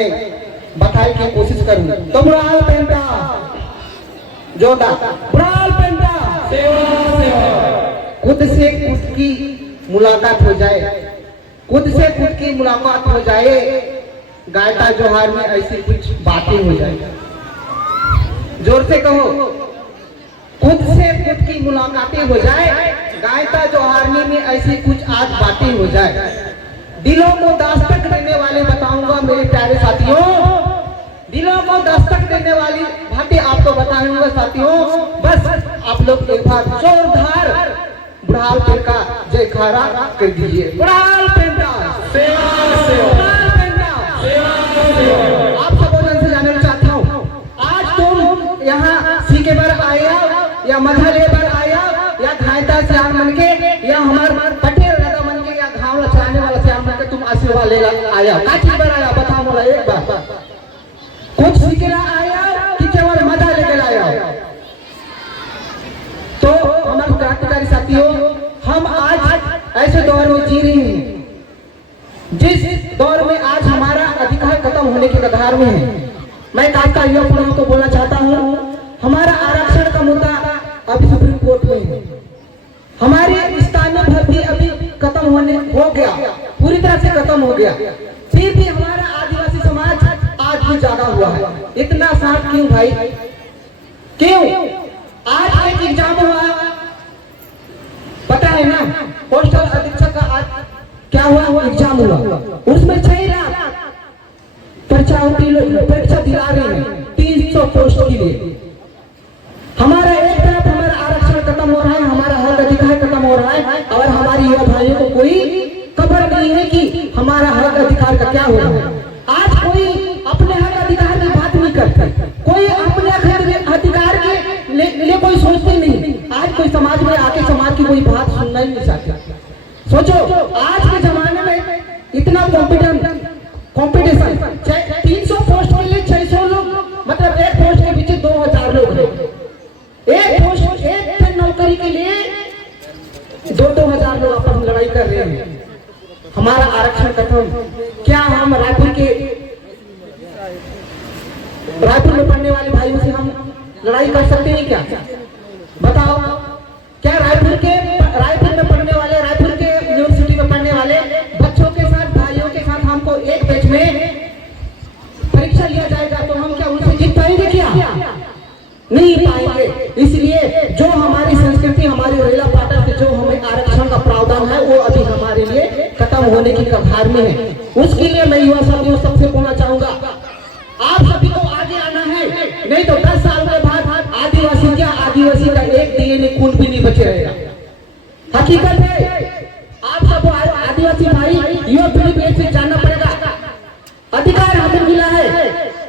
मैं बताने की कोशिश करूँ तो बुढ़ाल पेंटा जोड़ा बुढ़ाल पेंटा खुद से खुद की मुलाकात हो जाए, खुद से खुद की मुलाकात हो जाए, गायता जोहार में ऐसी कुछ बातें हो जाए। जोर से कहो, खुद से खुद की मुलाकातें हो जाए, गायता जोहारनी में ऐसी कुछ आज बातें हो जाए। दिलों को दस्तक देने वाले बताऊंगा मेरे प्यारे साथियों, दिलों को दस्तक देने वाली बातें आपको बताऊंगा साथियों। बस आप लोग एक बार जोरदार बुढ़ाल पेंट का जयकारा कर दीजिए। बुढ़ाल पेंट का आप सबों से जानना चाहता हूँ, आज तुम यहाँ सीखे पर आया या मजा ले पर आया या घायता सियार मन के या हमारे पटेल राजा मन के या घाव चलाने वाला सियार मन के तुम आशीर्वाद लेगा आया, काची पर आया बताओ बोला एक बार। कुछ सीखे आया कि केवल मजा लेकर आया? तो हमारे क्रांतिकारी साथियों, हम आज ऐसे दौर में जी रहे हैं जिस दौर में आज हमारा अधिकार खत्म होने के कगार में है। मैं काका युवा को बोलना चाहता हूँ, हमारा आरक्षण का मुद्दा अभी सुप्रीम कोर्ट में है। हमारे स्थानीय भर्ती अभी खत्म हो गया, पूरी तरह से खत्म हो गया, फिर भी हमारा आदिवासी समाज आज भी जागा हुआ है। इतना साथ क्यों भाई, क्यों? आज एक एग्जाम हुआ, पता है ना, पोस्टल अधीक्षक का आज क्या हुआ, एग्जाम हुआ, उसमें 6 लाख परीक्षा दिला रहे हैं 300 पोस्ट के लिए। हमारा एक तरफ हमारा आरक्षण खत्म हो रहा है, हमारा हक अधिकार खत्म हो रहा है, और हमारी युवा भाइयों को कोई खबर नहीं है कि हमारा हक अधिकार का क्या हो रहा है। आज कोई अपने हक अधिकार की बात नहीं करता, कोई अपने अधिकार के लिए कोई सोचते नहीं। आज कोई समाज में आके समाज की कोई बात सुनना ही नहीं चाहता। सोचो आज के जमाने में इतना कॉम्पिटिशन, 300 पोस्ट के लिए 600 लोग, मतलब एक पोस्ट के पीछे 2000 लोग हैं। एक पोस्ट, एक नौकरी के लिए 2-2000 लोग आपस में लड़ाई कर रहे हैं। हमारा आरक्षण खत्म, क्या हम रायपुर में पढ़ने वाले भाइयों से हम लड़ाई कर सकते हैं क्या? बताओ, क्या रायपुर में पढ़ने वाले, रायपुर के यूनिवर्सिटी में पढ़ने वाले बच्चों के साथ, भाइयों के साथ हमको एक बैच में परीक्षा लिया जाएगा तो हम क्या उनसे जीत पाएंगे? क्या नहीं पाएंगे। इसलिए जो हमारी संस्कृति, हमारी रेला पाटा से जो हमें आरक्षण का प्रावधान है वो अभी हमारे लिए खत्म होने की कगार में है। उसके लिए मैं युवा साथियों सबसे बोलना चाहूंगा, आप सभी को आगे आना है, नहीं तो 10 साल के बाद आदिवासी का एक डीएनए खून भी नहीं बचे रहेगा। हकीकत है, आप सबको आदिवासी भाई युवा पीढ़ी को एक चीज जानना पड़ेगा, अधिकार हमें मिला है।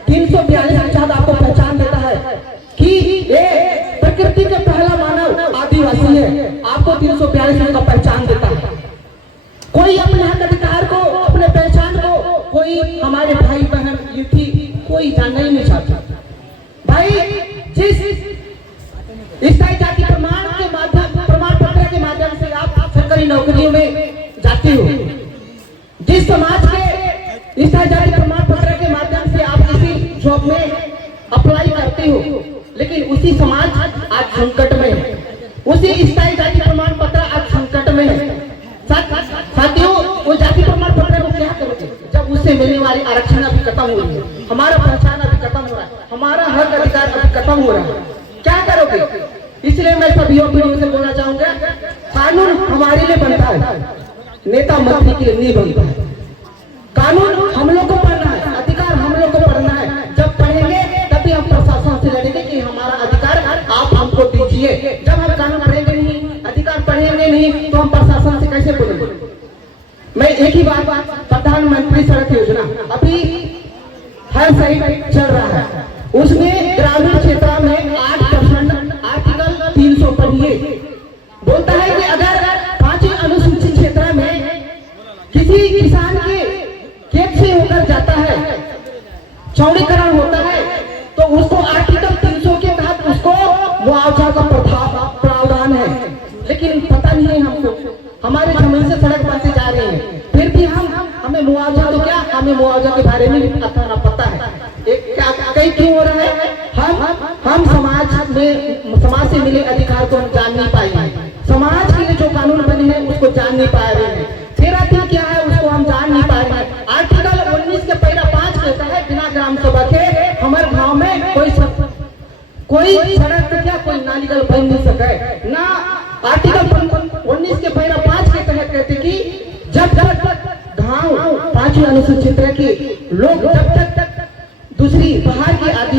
342 अनुच्छेद आपको पहचान देता है कि ये प्रकृति के पहला मानव आदिवासी है। आपको 342 का पहचान देता है। कोई अपने हक अधिकार को, अपने पहचान को कोई हमारे भाई बहन युवती कोई जानना ही नहीं चाहता। भाई जिस स्थायी जाति प्रमाण पत्र के माध्यम से आप सरकारी नौकरियों में जाते हो, जिस समाज के स्थायी जाति प्रमाण पत्र के माध्यम से आप किसी जॉब में अप्लाई करते हो, लेकिन उसी समाज आज संकट में है, उसी स्थायी जाति प्रमाण पत्र आज संकट में है। साथियों, वो जाति प्रमाण पत्र को क्या करोगे जब उससे मिलने वाली आरक्षण अभी खत्म हो रही है, हमारा पहचान अभी खत्म हो रहा है, हमारा हक अधिकार अभी खत्म हो रहा है, क्या करोगे? इसलिए मैं सभी युवाओं से बोलना चाहूंगा, कानून हमारे लिए बनता है, नेता मंत्री के लिए नहीं बनता है। कानून हम लोग को पढ़ना है, अधिकार हम लोग को पढ़ना है। जब पढ़ेंगे तभी हम प्रशासन से लड़ेंगे कि हमारा अधिकार आप हमको दीजिए। जब हम कानून पढ़ेंगे नहीं, अधिकार पढ़ेंगे नहीं, तो हम प्रशासन से कैसे बोलेंगे? मैं एक ही बात, प्रधानमंत्री सड़क योजना अभी हर साइड चल रहा है, उसमें ग्रामीण क्षेत्र में 8% आर्टिकल 300 पढ़िए बोलता है कि अगर 5वीं अनुसूचित क्षेत्र में किसी किसान के खेत से होकर जाता है, चौड़ीकरण होता है, तो उसको आर्टिकल 300 के तहत उसको मुआवजा का प्रावधान है। लेकिन पता नहीं हमको, हमारे जमीन से सड़क बनते जा रही है, फिर भी हमें मुआवजा तो क्या, हमें में मुआवजा के बारे में भी पता है। एक क्या कई क्यों हो रहा है, हम समाज से मिले अधिकार को हम जान नहीं पाए, समाज के लिए जो कानून बने हैं उसको जान नहीं पा रहे हैं। तेरा दिल क्या है उसको हम जान नहीं पा रहे हैं। आर्टिकल 19 के पैरा 5 कहता है बिना ग्राम सभा के हमारे गांव में कोई सड़क तो क्या कोई नालीगल बन नहीं सके ना। आर्टिकल 19 के पैरा 5 के तहत कहते कि जब गांव 5वीं अनुसूचित के लोग जब तक दूसरी बाहर की आदि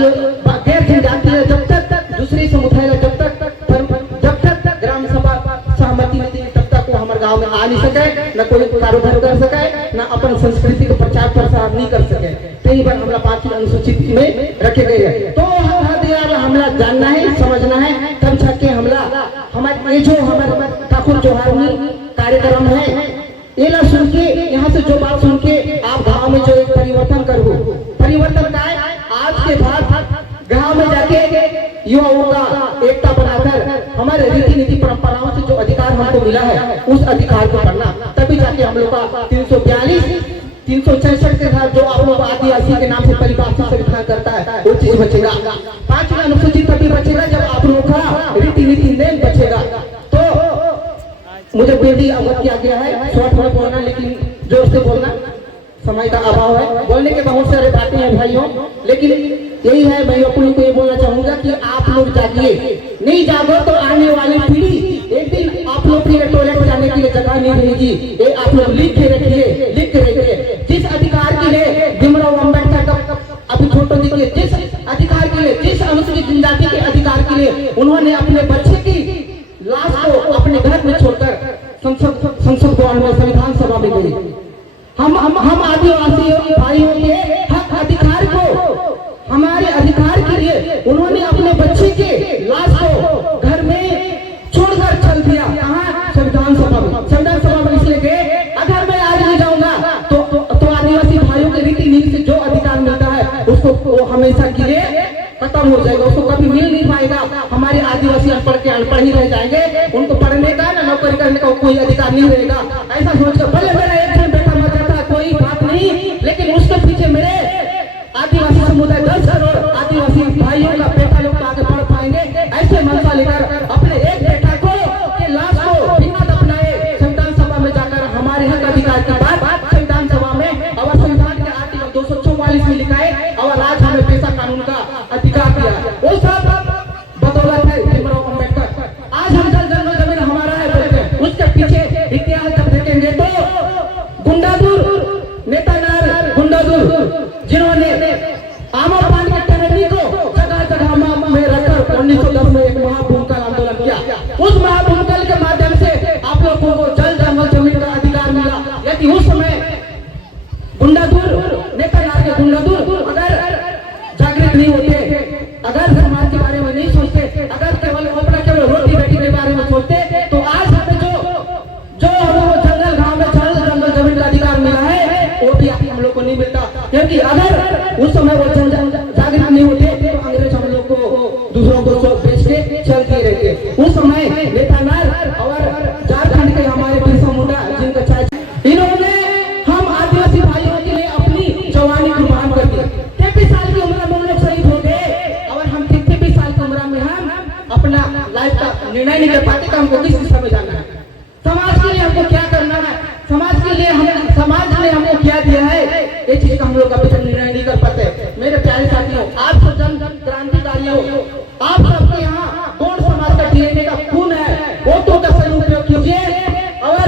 गैर जनजातीय जब तक दूसरी समुदाय जब तक ग्राम सभा सहमति नहीं दी तब तक वो हमारे गांव में आ नहीं सके, न कोई कारोबार कर सके, न अपन संस्कृति का प्रचार प्रसार नहीं कर सके। कई बार हमारा 5वीं अनुसूचित में रखे गए हैं। तो हमला जानना है, समझना है, तब जाके हमला हमारे जो हमारे ठाकुर जोहार कार्यक्रम है ये ला सुन के यहाँ से जो बात सुन के आप गांव में जो एक परिवर्तन करो, परिवर्तन का है आज के बाद गांव में जाके युवाओं का एकता बनाकर हमारे रीति नीति परंपराओं से जो अधिकार हमको मिला है उस अधिकार को करना, तभी जाके हम लोग का 366 के साथ जो आप लोग आदिवासी के नाम से परिभाषित संविधान करता है वो चीज बचेगा। 5वीं अनुसूचित तभी बचेगा जब आप लोग का रीति नीति नहीं बचेगा। तो मुझे बेटी अवगत किया गया है, शॉर्ट में बोलना लेकिन जोर से बोलना, समय का अभाव है, बोलने के बहुत सारे बातें हैं भाइयों, लेकिन यही है मैं अपने को ये बोलना चाहूंगा कि आप लोग जागिए, नहीं जागो तो आने वाली पीढ़ी एक दिन आप लोग के टॉयलेट जाने के लिए जगह नहीं रहेगी। ये आप लोग लिख के रखिए जिस अधिकार के लिए भीमराव अम्बेडकर अभी छोटो देखिए, जिस अधिकार के लिए, जिस अनुसूचित जनजाति के अधिकार के लिए उन्होंने अपने बच्चे की लाश को अपने घर में छोड़कर संसद भवन में संविधान सभा में गई। हम आदिवासी भाइयों के हक अधिकार को, हमारे अधिकार के लिए उन्होंने अपने बच्चे के लाश को घर में छोड़कर चल दिया। कहाँ? संविधान सभा में। संविधान सभा में इसलिए गए अगर मैं आज नहीं जाऊंगा तो आदिवासी भाइयों के रीति नीति से जो अधिकार मिलता है उसको वो हमेशा के लिए खत्म हो जाएगा, उसको कभी मिल नहीं पाएगा। हमारे आदिवासी अनपढ़ के अनपढ़ ही रह जाएंगे, उनको पढ़ने का ना नौकरी करने का कोई अधिकार नहीं रहेगा। ऐसा सोचकर भले मेरा एक जन बेटा मर जाता कोई बात नहीं, लेकिन उसके पीछे मेरे आदिवासी समुदाय 10 करोड़ आदिवासी भाइयों का बेटा लोग आगे बढ़ पाएंगे। ऐसे मनसा लेकर अपने एक बेटा को के लाश को बिना दफनाए संविधान सभा में जाकर हमारे हक अधिकार की बात संविधान सभा में और संविधान के आर्टिकल 244 में लिखा है और आज हमें पेशा कानून का अधिकार दिया। वो सब बदौलत है भीमराव अम्बेडकर। आज हम जल जमीन हमारा है बोलते हैं, उसके पीछे इतिहास जब देखेंगे तो गुंडादुर नेता नार गुंडादुर जिन्होंने आमर पान के टहनी को जगह जगह में रखकर 1910 में एक महाभूमिकल आंदोलन किया। उस महाभूमिकल के माध्यम से आप लोगों को जल जंगल जमीन का अधिकार मिला। यदि उस समय गुंडादुर नेता नार के गुंडादुर अगर जागृत नहीं होते, अगर समाज के बारे में नहीं सोचते, अगर केवल अपना केवल रोटी बेटी के बारे में सोचते तो आज हमें जो हमको जंगल गांव में जंगल जमीन का अधिकार मिला है वो भी हम लोग को नहीं मिलता। क्योंकि अगर उस समय वो जागृत नहीं होते तो अंग्रेज हम लोग को दूसरों को बेच के चलते रहते। उस समय नेता नार और झारखंड के हमारे बिरसा मुंडा जिनका चाय इन्होंने हम आदिवासी भाइयों के लिए अपनी जवानी कुर्बान कर दी। 33 साल की उम्र में हम लोग शहीद हो गए और हम 33 साल की उम्र में हम अपना लाइफ का निर्णय नहीं कर पाते कि हमको किस दिशा में जाना है, समाज के लिए हमको क्या करना है, समाज के लिए समाज ने हमको क्या दिया है, ये चीज का हम लोग अभी तक निर्णय नहीं कर पाते। मेरे प्यारे साथियों, आप सब जन क्रांतिकारियों, आप सबके यहाँ गौड़ समाज का डीएनए का खून है, वोटों का सही उपयोग कीजिए और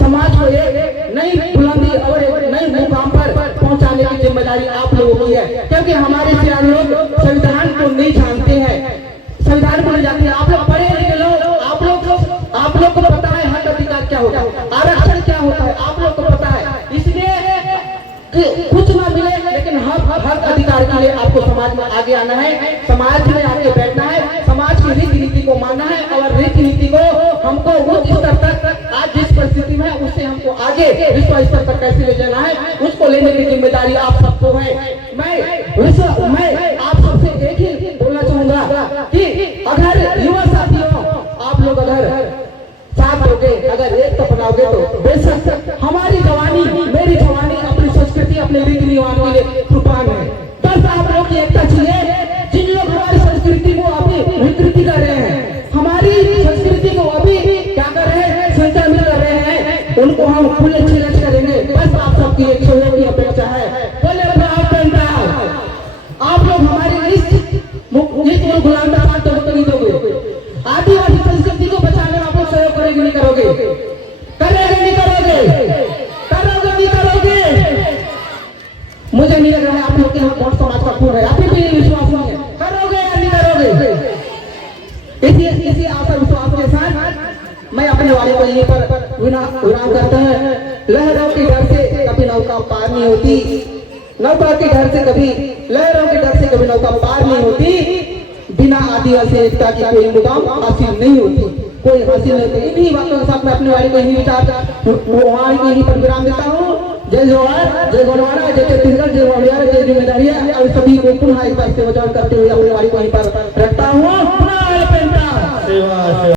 समाज को एक नई बुलंदी और एक नई मुकाम पर पहुंचाने की जिम्मेदारी आप लोगों की है। क्योंकि हमारे सियार लोग संविधान को नहीं जानते हैं, संविधान को नहीं जानते। आप लोग पढ़े लिखे लोग, आप लोग को पता है हक अधिकार क्या होता है, आरक्षण क्या होता है, आप लोग को पता है। इसलिए कुछ ना मिले लेकिन हक अधिकार के लिए आपको समाज में आगे आना है, समाज में आके बैठना है, समाज की रीति नीति को मानना है और रीति नीति को हमको उच्च स्तर तक आज जिस परिस्थिति में है उससे हमको आगे विश्व स्तर तक कैसे ले जाना है उसको लेने की जिम्मेदारी आप सबको है। मैं आप सबसे एक ही बोलना चाहूंगा कि अगर युवा साथियों आप लोग अगर साथ दोगे, अगर एक तो बनाओगे तो बेशक हमारी जवानी, मेरी जवानी अपनी संस्कृति अपने रीति रिवाज के लिए कुर्बान है। बस आप लोग की एकता चाहिए। जिन लोग हमारी संस्कृति को अभी विकृति कर रहे हैं, हमारी संस्कृति को अभी क्या कर रहे हैं, संचालित कर रहे हैं, उनको हम खुले चैलेंज करेंगे। बस आप सबकी एक सहयोग की अपेक्षा है। बोले आप लोग हमारी इस गुलाम तो नहीं दोगे। आदिवासी संस्कृति को बचाने में आप लोग सहयोग करेंगे नहीं करोगे? करेंगे नहीं करोगे? करोगे नहीं करोगे? मुझे नहीं लग रहा है आप लोग के यहाँ कौन समाज का खून है, अभी भी विश्वास नहीं है। करोगे या नहीं करोगे? इसी आशा विश्वास के साथ मैं अपने वाले को यहीं पर विराम करता है। लहरों के डर से कभी नौका पार नहीं होती, नौका के डर से कभी, लहरों के डर से कभी नौका पार नहीं होती। बिना आदिवासी एकता की कोई मुकाम हासिल नहीं होती, कोई हासिल नहीं होती। इन्हीं बातों के साथ मैं अपने वाले को यहीं यहीं पर विराम देता हूँ। जय जवाहर, जय गोंडवाना, जय छत्तीसगढ़, जय वाड़ियार, जय जिम्मेदारियां। और सभी को पुनः एक बार से वजह करते हुए अपने वाले को यहीं पर रखता हूँ।